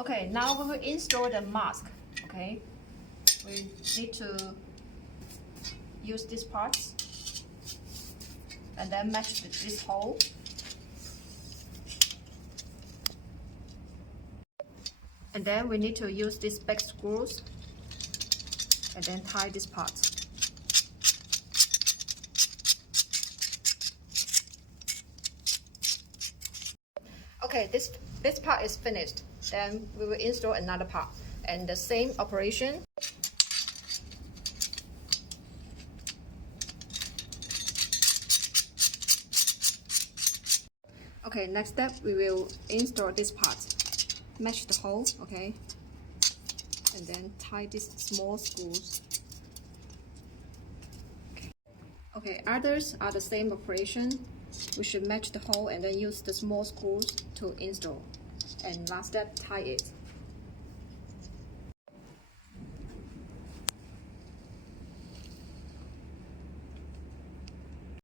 Okay, now we will install the mask. Okay, we need to use these parts and then match this hole. And then we need to use these back screws and then tie this part. Okay, this part is finished. Then we will install another part and the same operation. Okay, next step we will install this part. Match the hole, okay, and then tie these small screws. Okay, others are the same operation. We should match the hole and then use the small screws to install. And last step, tie it.